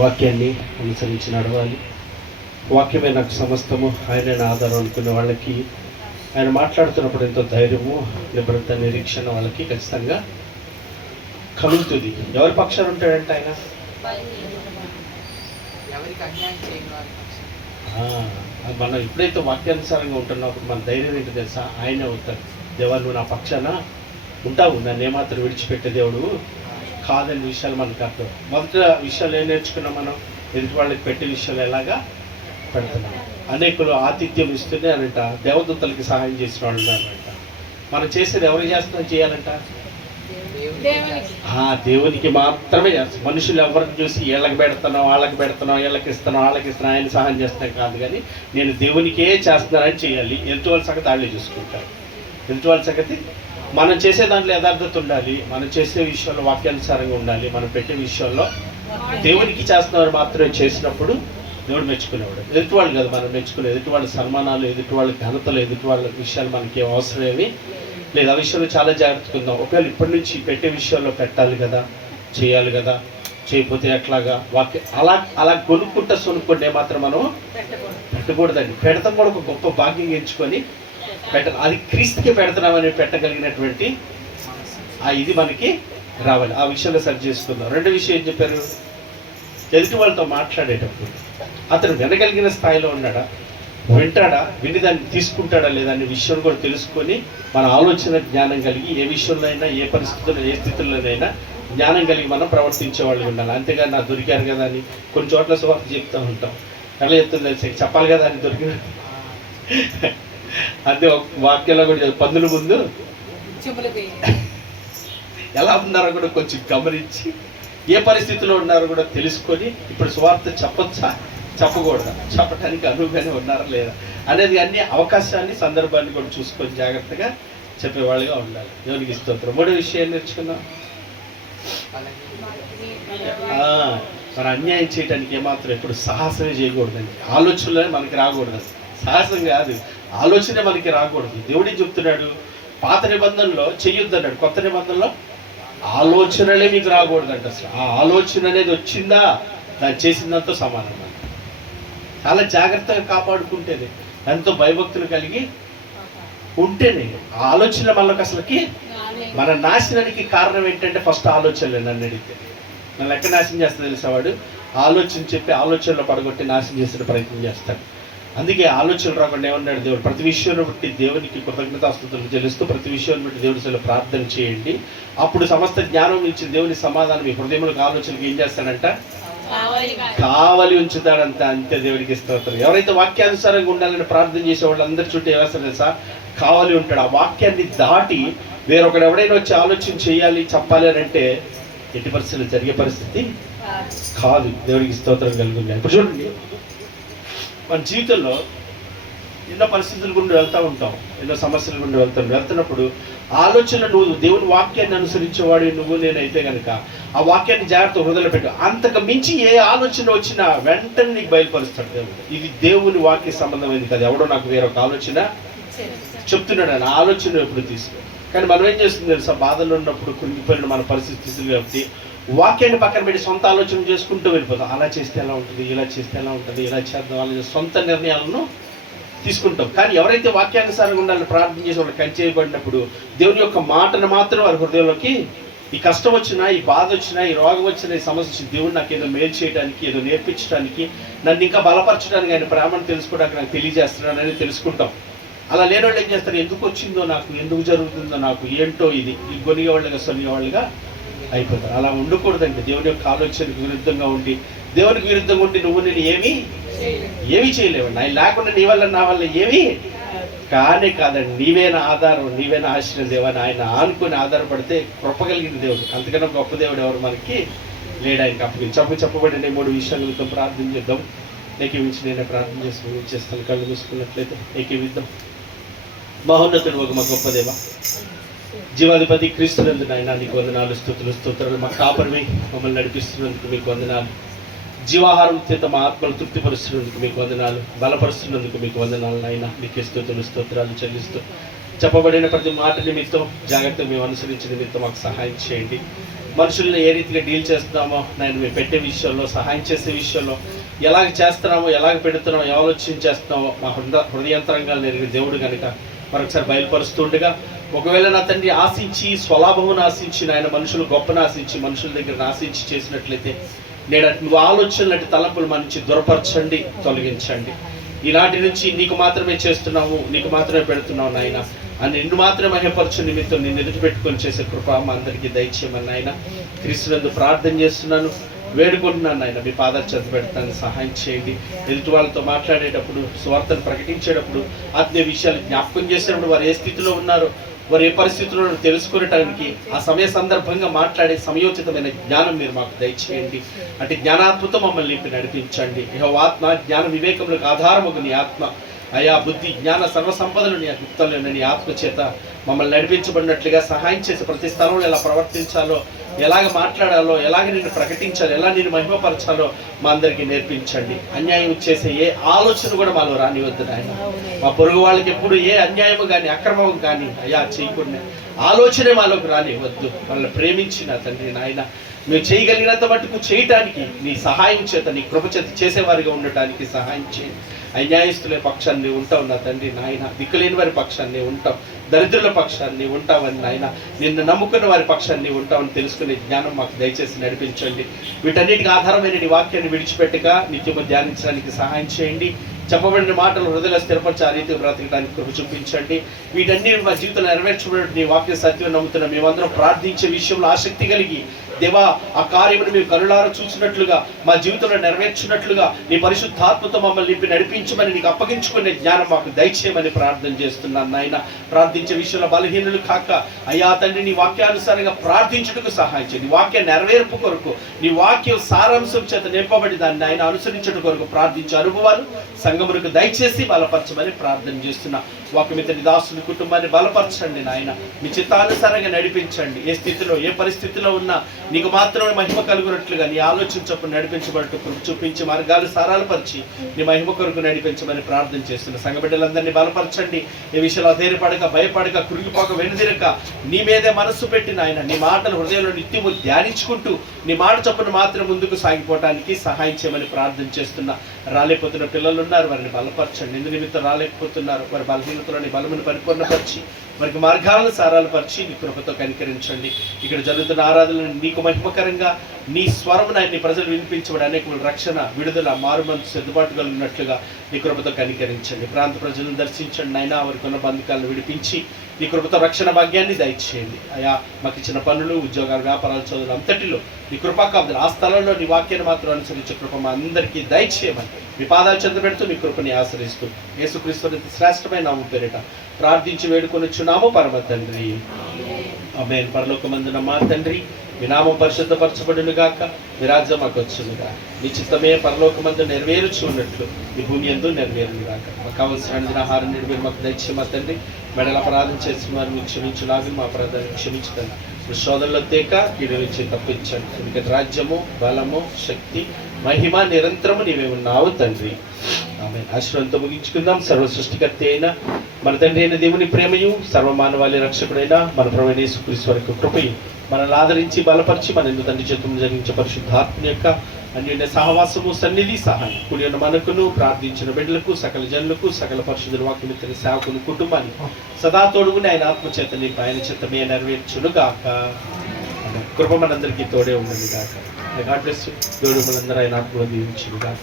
వాక్యాన్ని అనుసరించి నడవాలి. వాక్యమే నాకు సమస్తము, ఆయన ఆధారం అనుకునే వాళ్ళకి ఆయన మాట్లాడుతున్నప్పుడు ఎంతో ధైర్యము, నిబ్రత, నిరీక్షణ వాళ్ళకి ఖచ్చితంగా కలుగుతుంది. ఎవరి పక్షాలు ఉంటాడంటే ఆయన మనం ఎప్పుడైతే వాక్యానుసారంగా ఉంటున్నప్పుడు మన ధైర్యం ఏంటి తెలుసా? ఆయనే అవుతాడు. దేవా, నువ్వు నా పక్షాన ఉంటావు, నన్ను ఏమాత్రం విడిచిపెట్టే దేవుడు కాదని విషయాలు మనకు అర్థం. మొదట విషయాలు ఏం నేర్చుకున్నాం మనం? ఎదుటి వాళ్ళకి పెట్టే విషయాలు ఎలాగా పెడుతున్నాం. అనేకులు ఆతిథ్యం ఇస్తూనే అనంట దేవదూతలకి సహాయం చేసిన వాళ్ళు ఉన్నారంట. మనం చేసేది ఎవరికి చేస్తున్నాం? చేయాలంట దేవునికి మాత్రమే చేస్తాం. మనుషులు ఎవరిని చూసి వీళ్ళకి పెడుతున్నాం, వాళ్ళకి పెడుతున్నాం, వీళ్ళకి ఇస్తున్నాం, వాళ్ళకి ఇస్తున్నాం, ఆయన సహాయం చేస్తున్నాం కాదు. కానీ నేను దేవునికే చేస్తున్నానని చేయాలి. ఎదుటి వాళ్ళ సంగతి వాళ్ళే చూసుకుంటారు. ఎదుటి వాళ్ళ సంగతి మనం చేసే దాంట్లో యథార్థత ఉండాలి. మనం చేసే విషయంలో వాక్యానుసారంగా ఉండాలి. మనం పెట్టే విషయంలో దేవునికి చేస్తున్నవారు మాత్రమే చేసినప్పుడు దేవుడు మెచ్చుకునేవాడు. ఎదుటి వాళ్ళు కాదు మనం మెచ్చుకునే. ఎదుటి వాళ్ళ సన్మానాలు, ఎదుటి వాళ్ళ ఘనతలు, ఎదుటి వాళ్ళ విషయాలు మనకి అవసరమేమి లేదు. ఆ విషయంలో చాలా జాగ్రత్తగా ఉందాం. ఒకవేళ ఇప్పటి నుంచి పెట్టే విషయాల్లో పెట్టాలి కదా, చేయాలి కదా, చేయకపోతే ఎట్లాగా వాక్య అలా కొనుక్కుంటా సొనుక్కుంటే మాత్రం మనం పెట్టకూడదండి. పెడతాం కూడా ఒక గొప్ప భాగ్యం ఎంచుకొని పెట్టాలి. అది క్రీస్తుకి పెడుతున్నామని పెట్టగలిగినటువంటి ఇది మనకి రావాలి. ఆ విషయంలో సరి చేసుకుందాం. రెండో విషయం ఏం చెప్పారు? ఎదుటి వాళ్ళతో మాట్లాడేటప్పుడు అతను వినగలిగిన స్థాయిలో ఉన్నాడా, వింటాడా, విని దాన్ని తీసుకుంటాడా లేదా అనే విషయం కూడా తెలుసుకొని మన ఆలోచన జ్ఞానం కలిగి ఏ విషయంలో అయినా, ఏ పరిస్థితుల్లో, ఏ స్థితుల్లోనైనా జ్ఞానం కలిగి మనం ప్రవర్తించే వాళ్ళు ఉండాలి. అంతేగాని నాకు దొరికారు కదా అని కొన్ని చోట్ల స్వార్థ చెప్తూ ఉంటాం. ఎలా చెప్తుంది చెప్పాలి కదా అని దొరికిన అదే వాక్యంలో కూడా పందుల ముందు ఎలా ఉన్నారో కూడా కొంచెం గమనించి ఏ పరిస్థితిలో ఉన్నారో కూడా తెలుసుకొని ఇప్పుడు స్వార్థ చెప్పొచ్చా, చెప్పకూడదా, చెప్పడానికి అనువుగానే ఉన్నారా లేదా అనేది అన్ని అవకాశాన్ని, సందర్భాన్ని కూడా చూసుకొని జాగ్రత్తగా చెప్పేవాళ్ళుగా ఉండాలి. దేవునికి స్తోత్రం. మూడో విషయం నేర్చుకున్నాం. మన అన్యాయం చేయడానికి ఏమాత్రం ఎప్పుడు సాహసమే చేయకూడదండి. ఆలోచనలే మనకి రాకూడదు. సాహసం కాదు, ఆలోచనే మనకి రాకూడదు. దేవుడే చెప్తున్నాడు, పాత నిబంధనలో చెయ్యొద్దన్నాడు, కొత్త నిబంధనలో ఆలోచనలే మీకు రాకూడదంట. అసలు ఆ ఆలోచన అనేది వచ్చిందా దాన్ని చేసిందంతా సమానం. చాలా జాగ్రత్తగా కాపాడుకుంటేనే, ఎంతో భయభక్తులు కలిగి ఉంటేనే ఆ ఆలోచన మనకు అసలుకి మన నాశనానికి కారణం ఏంటంటే ఫస్ట్ ఆలోచనలే. నన్ను అడిగితే నన్ను ఎక్కడ నాశనం చేస్తా తెలిసేవాడు ఆలోచన చెప్పి ఆలోచనలో పడగొట్టి నాశనం చేసే ప్రయత్నం చేస్తాడు. అందుకే ఆలోచనలు రాకుండా ఏమన్నాడు దేవుడు? ప్రతి విషయాన్ని బట్టి దేవునికి కృతజ్ఞతాస్తుతులు చెల్లిస్తూ ప్రతి విషయాన్ని బట్టి దేవుడి సలు ప్రార్థన చేయండి, అప్పుడు సమస్త జ్ఞానం నుంచి దేవుని సమాధానం మీ హృదయములకు ఆలోచనకి ఏం చేస్తాడంట? కావలి ఉంచుతాడంట. అంతే. దేవుడికి స్తోత్రం. ఎవరైతే వాక్యానుసారంగా ఉండాలని ప్రార్థన చేసే వాళ్ళందరి చుట్టూ ఏమేస్తారు తెలుసా? కావలి ఉంటాడు. ఆ వాక్యాన్ని దాటి వేరొకడు ఎవడైనా వచ్చి ఆలోచన చేయాలి, చెప్పాలి అని అంటే ఎట్టి పరిస్థితులు జరిగే పరిస్థితి కాదు. దేవుడికి స్తోత్రం కలుగుతుంది. ఇప్పుడు చూడండి, మన జీవితంలో ఎన్నో పరిస్థితుల గుండా వెళ్తూ ఉంటాం, ఎన్నో సమస్యల గుండా వెళ్తున్నప్పుడు ఆలోచన నువ్వు దేవుని వాక్యాన్ని అనుసరించేవాడు నువ్వు నేనైతే కనుక ఆ వాక్యాన్ని జాగ్రత్త హృదయలో పెట్టు. అంతకు మించి ఏ ఆలోచన వచ్చినా వెంటనే నీకు బయలుపరుస్తాడు దేవుడు. ఇది దేవుని వాక్య సంబంధమైంది కదా, ఎవడో నాకు వేరొక ఆలోచన చెప్తున్నాడు అని ఆలోచన ఎప్పుడు తీసుకో. కానీ మనం ఏం చేస్తుంది తెలుసా? బాధలు ఉన్నప్పుడు కుంగిపోయిన మన పరిస్థితులు కాబట్టి వాక్యాన్ని పక్కన పెట్టి సొంత ఆలోచన చేసుకుంటూ వెళ్ళిపోతాం. అలా చేస్తే ఎలా ఉంటుంది, ఇలా చేస్తే ఎలా ఉంటుంది, ఇలా చేద్దాం, అలా సొంత నిర్ణయాలను తీసుకుంటాం. కానీ ఎవరైతే వాక్యానుసారంగా ఉండాలని ప్రార్థన చేసి వాళ్ళు కంచేయబడినప్పుడు దేవుని యొక్క మాటను మాత్రం వారి హృదయంలోకి, ఈ కష్టం వచ్చినా, ఈ బాధ వచ్చినా, ఈ రోగం వచ్చినా, ఈ సమస్య వచ్చిన దేవుడు నాకు ఏదో మేలు చేయడానికి, ఏదో నేర్పించడానికి, నన్ను ఇంకా బలపరచడానికి, ఆయన ప్రేమను తెలుసుకోవడానికి నాకు తెలియజేస్తున్నానని తెలుసుకుంటాం. అలా లేని వాళ్ళు ఏం చేస్తారు? ఎందుకు వచ్చిందో నాకు, ఎందుకు జరుగుతుందో నాకు, ఏంటో ఇది ఈ కొనిగేవాళ్ళుగా సొనిగేవాళ్ళుగా అయిపోతారు. అలా ఉండకూడదండి. దేవుని యొక్క ఆలోచనకు విరుద్ధంగా ఉండి, దేవునికి విరుద్ధంగా ఉండి నువ్వు నేను ఏమీ చేయలేవండి. ఆయన లేకుండా నీ వల్ల నా వల్ల ఏమీ కాదండి. నీవేనా ఆధారం, నీవేనా ఆశ్రయం దేవాన్ని ఆయన ఆనుకొని ఆధారపడితే కృప కలిగిన దేవుడు. అంతకన్నా గొప్ప దేవుడు ఎవరు మనకి లేడు. ఆయనకి అప్పటికి చెప్పబడిన 3 విషయాలతో ప్రార్థన చేద్దాం. ఏకీవించి నేనే ప్రార్థన చేస్తాను. కళ్ళు మూసుకున్నట్లయితే ఏకీవిద్దాం. మహోన్నతుడు ఒక మా గొప్ప దేవ, జీవాధిపతి క్రీస్తునందు నాయన నీకు వందనాలు, స్తోత్రాలు. మా కాపరివి మమ్మల్ని నడిపిస్తున్నందుకు మీకు వందనాలు. జీవాహారం చేత మా ఆత్మలు తృప్తిపరుస్తున్నందుకు మీకు వందనాలు, బలపరుస్తున్నందుకు మీకు వందనాలు నాయన. నీకే స్తోత్రాలు చెల్లిస్తూ చెప్పబడిన ప్రతి మాట నిమిత్తం జాగ్రత్తగా మేము అనుసరించిన నిమిత్తం మాకు సహాయం చేయండి. మనుషుల్ని ఏ రీతిగా డీల్ చేస్తున్నామో నాయన, మీరు పెట్టే విషయంలో, సహాయం చేసే విషయంలో ఎలాగ చేస్తున్నామో, ఎలాగ పెడుతున్నామో, ఆలోచన చేస్తున్నామో మా హృదయంతరంగా ఎరిగిన దేవుడు కనుక మరొకసారి బయలుపరుస్తుండగా, ఒకవేళ నా తండ్రి ఆశించి, స్వలాభమును ఆశించి, నాయన మనుషులు గొప్పను ఆశించి, మనుషుల దగ్గర ఆశించి చేసినట్లయితే నేను నువ్వు ఆలోచనలు అంటే తలంపులు మన నుంచి దూరపరచండి, తొలగించండి. ఈనాటి నుంచి నీకు మాత్రమే చేస్తున్నాము, నీకు మాత్రమే పెడుతున్నావు నాయన అని నిన్ను మాత్రమే మహిమపరచు నిమిత్తం నిన్ను ఎదుటిపెట్టుకొని చేసే కృప మా అందరికీ దయచేయమని నాయన క్రీస్తునందు ప్రార్థన చేస్తున్నాను, వేడుకుంటున్నాను నాయన. మీ పాదాలు చెంత పెడతాను, సహాయం చేయండి. ఎదుటి వాళ్ళతో మాట్లాడేటప్పుడు, సువార్తను ప్రకటించేటప్పుడు, ఆత్మీయ విషయాలు జ్ఞాపకం చేసేటప్పుడు వారు ఏ స్థితిలో ఉన్నారో, వారు ఏ పరిస్థితుల్లో తెలుసుకునేటానికి ఆ సమయ సందర్భంగా మాట్లాడే సమయోచితమైన జ్ఞానం మీరు మాకు దయచేయండి. అంటే జ్ఞానాత్మతో మమ్మల్ని నింపి నడిపించండి. ఆత్మ జ్ఞాన వివేకములకు ఆధారముకు నీ ఆత్మ అయా, బుద్ధి జ్ఞాన సర్వసంపదలు నీ గుప్తంలో నీ ఆత్మ చేత మమ్మల్ని నడిపించబడినట్లుగా సహాయం చేసి ప్రతి స్థలంలో ఎలా ప్రవర్తించాలో, ఎలాగ మాట్లాడాలో, ఎలాగ నిన్ను ప్రకటించాలో, ఎలా నిన్ను మహిమపరచాలో మా అందరికీ నేర్పించండి. అన్యాయం చేసే ఏ ఆలోచన కూడా మాలో రానివద్దు నాయన. మా పొరుగు వాళ్ళకి ఎప్పుడు ఏ అన్యాయము కానీ, అక్రమం కానీ అయ్యా చేయకుండా ఆలోచనే మాలోకి రానివద్దు. వాళ్ళని ప్రేమించిన తండ్రి నాయన, మేము చేయగలిగినంత మటుకు చేయటానికి నీ సహాయం చేత, నీ కృప చేత చేసేవారిగా ఉండటానికి సహాయం చేయండి. అన్యాయస్తుల పక్షాన్ని ఉంటావు నా తండ్రి నాయన, దిక్కులేని వారి పక్షాన్ని ఉంటావు, దరిద్రుల పక్షాన్ని ఉంటావని నాయన, నిన్ను నమ్ముకున్న వారి పక్షాన్ని ఉంటావని తెలుసుకునే జ్ఞానం మాకు దయచేసి నడిపించండి. వీటన్నిటికి ఆధారమైన నీ వాక్యాన్ని విడిచిపెట్టగా నిత్యము ధ్యానించడానికి సహాయం చేయండి. చెప్పబడిన మాటలు హృదయలో స్థిరపరిచి ఆ రీతికి బ్రతకడానికి కృప చూపించండి. వీటన్ని మా జీవితంలో నెరవేర్చబడి నీ వాక్య సత్యం నమ్ముతున్న మేమందరం ప్రార్థించే విషయంలో ఆసక్తి కలిగి, దేవా ఆ కార్యమును మేము కనులారా చూసినట్లుగా, మా జీవితంలో నెరవేర్చినట్లుగా నీ పరిశుద్ధాత్మతో మమ్మల్ని నింపి నడిపించమని, నీకు అప్పగించుకునే జ్ఞానం మాకు దయచేయమని ప్రార్థన చేస్తున్నాను నాయన. ప్రార్థించే విషయంలో బలహీనులు కాక అయ్యా తండ్రి, నీ వాక్యానుసారంగా ప్రార్థించుటకు సహాయం చేయండి. నీ వాక్య నెరవేర్పు కొరకు, నీ వాక్యం సారాంశం చేత నింపబడి దాన్ని ఆయన అనుసరించడం కొరకు ప్రార్థించే అనుభవాలు సంగమునకు దయచేసి బలపరచమని ప్రార్థన చేస్తున్నా. వాక్యమిత నీ దాసుని కుటుంబాన్ని బలపరచండి నాయన, మీ చిత్తానుసారంగా నడిపించండి. ఏ స్థితిలో, ఏ పరిస్థితిలో ఉన్నా నీకు మాత్రమే మహిమ కలుగునట్లుగా నీ ఆలోచన చొప్పున నడిపించబట్టు చూపించి మార్గాలు సారాలు పరిచి నీ మహిమ కొరకు నడిపించమని ప్రార్థన చేస్తున్న సంఘ బిడ్డలందరినీ బలపరచండి. ఏ విషయంలో అధైర్యపడక, భయపడక, కురిగిపోక, వెనుదిరక నీ మీదే మనస్సు పెట్టిన ఆయన నీ మాటలు హృదయంలో నిత్యము ధ్యానించుకుంటూ నీ మాట చొప్పున మాత్రం ముందుకు సాగిపోవటానికి సహాయం చేయమని ప్రార్థన చేస్తున్నా. రాలేకపోతున్న పిల్లలు ఉన్నారు, వారిని బలపరచండి. ఎందు నిమిత్తం రాలేకపోతున్నారు, వారి బలహీనతలోని బలమును పరిపూర్ణపరిచి వారికి మార్గాలను సారాలు పరిచి నీ కృపతో కనికరించండి. ఇక్కడ జరుగుతున్న ఆరాధనలు నీకు మహిమకరంగా నీ స్వరమున నీ ప్రజలు వినిపించబడి అనేక రక్షణ, విడుదల, మారుమనసు సర్దుబాటు కలిగినట్లుగా నీ కృపతో కనికరించండి. ప్రాంత ప్రజలను దర్శించండి నాయనా, వారికి ఉన్న బంధకాలను విడిపించి నీ కృపతో రక్షణ భాగ్యాన్ని దయచేయండి. అయా మాకు ఇచ్చిన పనులు, ఉద్యోగాలు, వ్యాపారాలు, చదువులు అంతటిలో నీ కృపా కాపుదలు, ఆ స్థలంలో నీ వాక్యాన్ని మాత్రం అనుసరించే కృప మా అందరికీ దయచేయమని మీ పాదాలు చెంత పెడుతూ నీ కృపని ఆశ్రయిస్తూ యేసుక్రీస్తు శ్రేష్టమైన నామం పేరిట ప్రార్థించి వేడుకొనిచున్నాము పరమ తండ్రి. ఆమేన్. పరలోకమందున మా తండ్రి, మీ నామం పరిశుద్ధపరచబడును గాక, మీ రాజ్యం మాకు వచ్చునుగా, నీ చిత్తమే పరలోకమందు నెరవేరుచు ఉన్నట్లు ఈ భూమి యందు నెరవేరును గాక. మాకు కావలసిన ఆహారం మీరు మాకు దయచేసి మా తండ్రి, మెడల అపరాధం చేసిన వారిని మీకు క్షమించులాగా మా అపరాధాన్ని క్షమించుతాను. ఇప్పుడు శోధనలో తేక కీడు నుంచి తప్పించండి. ఎందుకంటే రాజ్యము, బలము, శక్తి, మహిమ నిరంతరము నీవే ఉన్నావు తండ్రి. ఆమె ఆశ్రయంతో ముగించుకుందాం. సర్వ సృష్టికర్త అయిన మన తండ్రి అయిన దేవుని ప్రేమయు, సర్వమానవాళి రక్షకుడైన మన ప్రభువైన యేసుక్రీస్తు వారి కృపయు, మనల్ని ఆదరించి బలపరిచి మన ఎందు తండ్రి చేతులను జరిగించే పరిశుద్ధాత్మ యొక్క అన్యోన్య సహవాసము, సన్నిధి, సహాయం కూడి ఉన్న మనకును, ప్రార్థించిన బిడ్డలకు, సకల జనులకు, సకల పరిశుద్ధుల వాక్యమిత్రుల సేవకులు కుటుంబానికి సదా తోడుగుని ఆయన ఆత్మచేత నీ ఆయన చేతమే నెరవేర్చును గాక. కృప మనందరికీ తోడే ఉండదు గాక. God bless you. దేవుడు మనందరూ ఆయన ఆత్మలో దీవించును గాక.